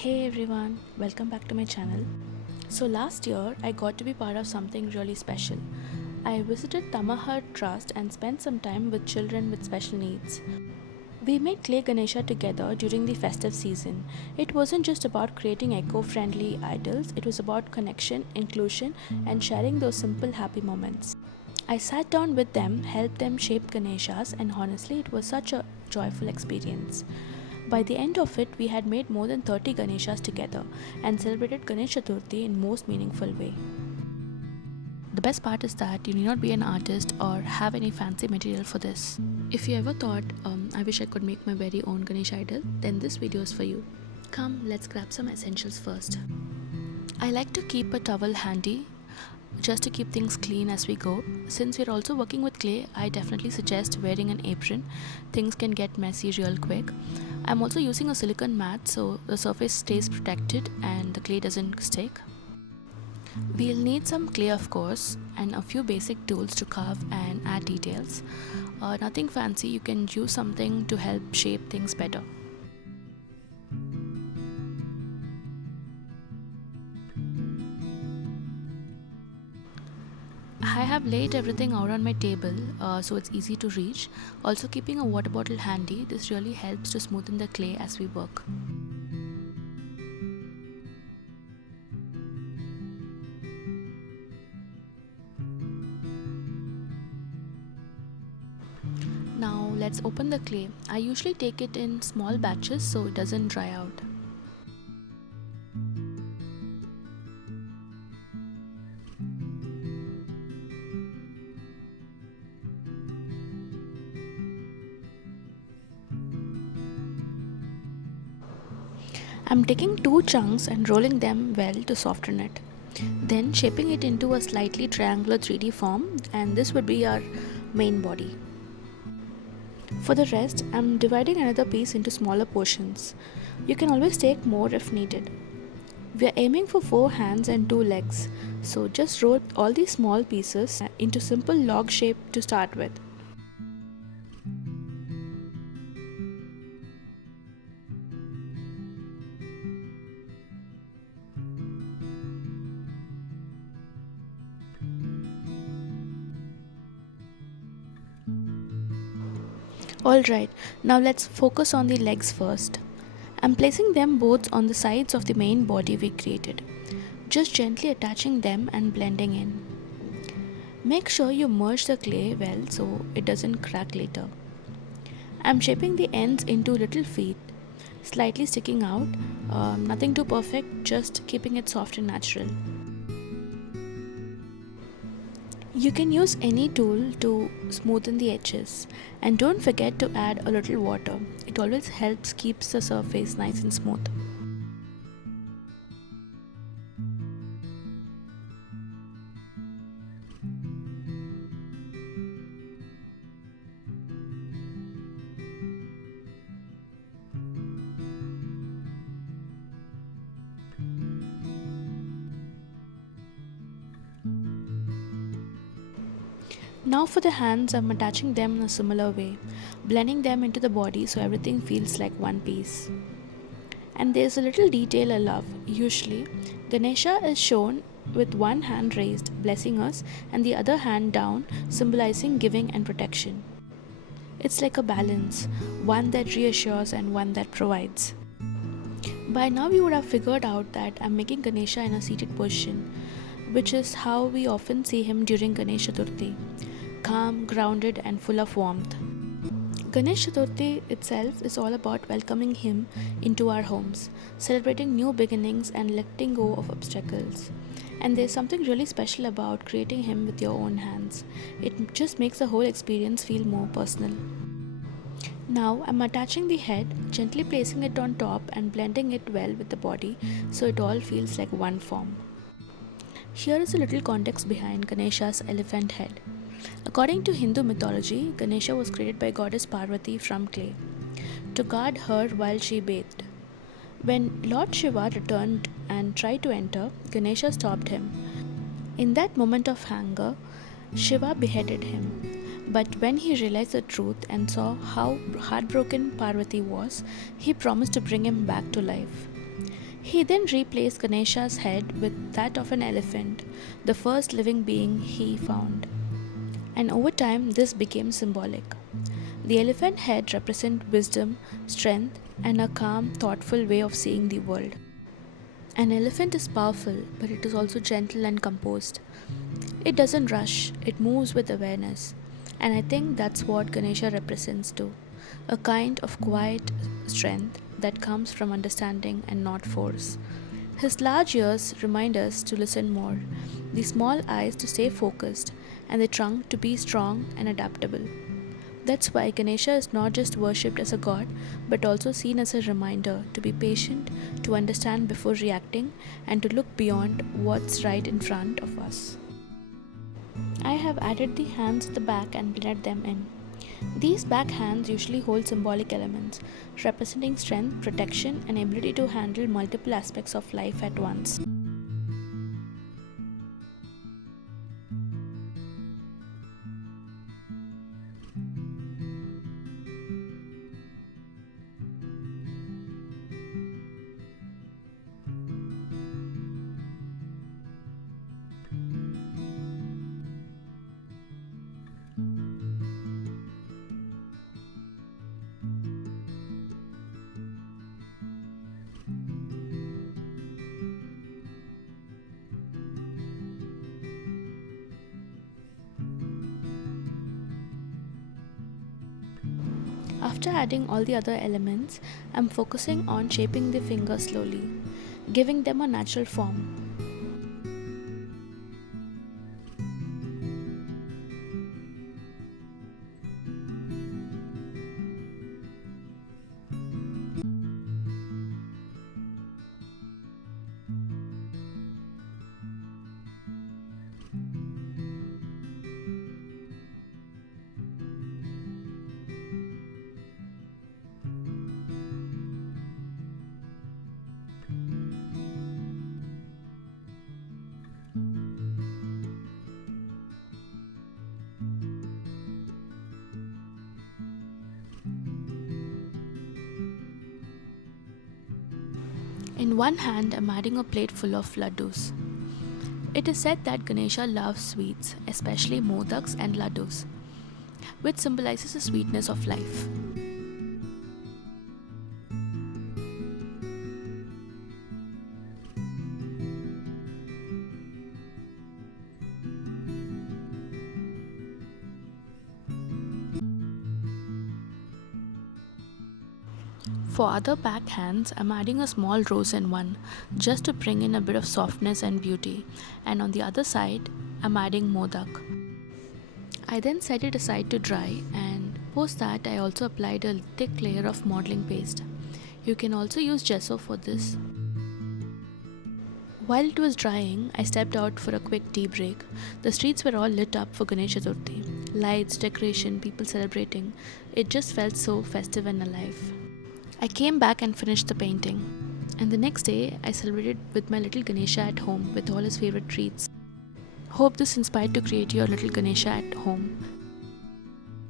Hey everyone, welcome back to my channel. So last year I got to be part of something really special. I visited Tamahar Trust and spent some time with children with special needs. We made clay Ganesha together during the festive season. It wasn't just about creating eco-friendly idols, it was about connection, inclusion, and sharing those simple happy moments. I sat down with them, helped them shape Ganeshas, and honestly, it was such a joyful experience. By the end of it, we had made more than 30 Ganeshas together and celebrated Ganesh Chaturthi in most meaningful way. The best part is that you need not be an artist or have any fancy material for this. If you ever thought, I wish I could make my very own Ganesh idol, then this video is for you. Come, let's grab some essentials first. I like to keep a towel handy just to keep things clean as we go. Since we're also working with clay, I definitely suggest wearing an apron. Things can get messy real quick. I'm also using a silicone mat so the surface stays protected and the clay doesn't stick. We'll need some clay, of course, and a few basic tools to carve and add details. Nothing fancy, you can use something to help shape things better. I have laid everything out on my table so it's easy to reach. Also keeping a water bottle handy, this really helps to smoothen the clay as we work. Now let's open the clay. I usually take it in small batches so it doesn't dry out. I'm taking two chunks and rolling them well to soften it. Then shaping it into a slightly triangular 3D form, and this would be our main body. For the rest, I'm dividing another piece into smaller portions. You can always take more if needed. We are aiming for 4 hands and 2 legs, so just roll all these small pieces into simple log shape to start with. Alright, now let's focus on the legs first. I'm placing them both on the sides of the main body we created, just gently attaching them and blending in. Make sure you merge the clay well so it doesn't crack later. I'm shaping the ends into little feet, slightly sticking out, nothing too perfect, just keeping it soft and natural. You can use any tool to smoothen the edges, and don't forget to add a little water. It always helps keeps the surface nice and smooth. Now for the hands, I'm attaching them in a similar way, blending them into the body so everything feels like one piece. And there's a little detail I love. Usually, Ganesha is shown with one hand raised, blessing us, and the other hand down, symbolizing giving and protection. It's like a balance, one that reassures and one that provides. By now, you would have figured out that I'm making Ganesha in a seated position, which is how we often see him during Ganesh Chaturthi, calm, grounded, and full of warmth. Ganesh Chaturthi itself is all about welcoming him into our homes, celebrating new beginnings, and letting go of obstacles. And there's something really special about creating him with your own hands. It just makes the whole experience feel more personal. Now I'm attaching the head, gently placing it on top and blending it well with the body so it all feels like one form. Here is a little context behind Ganesha's elephant head. According to Hindu mythology, Ganesha was created by goddess Parvati from clay to guard her while she bathed. When Lord Shiva returned and tried to enter, Ganesha stopped him. In that moment of anger, Shiva beheaded him. But when he realized the truth and saw how heartbroken Parvati was, he promised to bring him back to life. He then replaced Ganesha's head with that of an elephant, the first living being he found. And over time, this became symbolic. The elephant head represents wisdom, strength, and a calm, thoughtful way of seeing the world. An elephant is powerful, but it is also gentle and composed. It doesn't rush, it moves with awareness. And I think that's what Ganesha represents too, a kind of quiet strength that comes from understanding and not force. His large ears remind us to listen more, the small eyes to stay focused, and the trunk to be strong and adaptable. That's why Ganesha is not just worshipped as a god, but also seen as a reminder to be patient, to understand before reacting, and to look beyond what's right in front of us. I have added the hands at the back and blended them in. These back hands usually hold symbolic elements, representing strength, protection, and ability to handle multiple aspects of life at once. After adding all the other elements, I'm focusing on shaping the fingers slowly, giving them a natural form. In one hand, I'm adding a plate full of laddus. It is said that Ganesha loves sweets, especially modaks and laddus, which symbolizes the sweetness of life. For other back hands, I'm adding a small rose in one, just to bring in a bit of softness and beauty, and on the other side, I'm adding modak. I then set it aside to dry, and post that I also applied a thick layer of modeling paste. You can also use gesso for this. While it was drying, I stepped out for a quick tea break. The streets were all lit up for Ganesh Chaturthi. Lights, decoration, people celebrating. It just felt so festive and alive. I came back and finished the painting. And the next day, I celebrated with my little Ganesha at home with all his favorite treats. Hope this inspired to create your little Ganesha at home.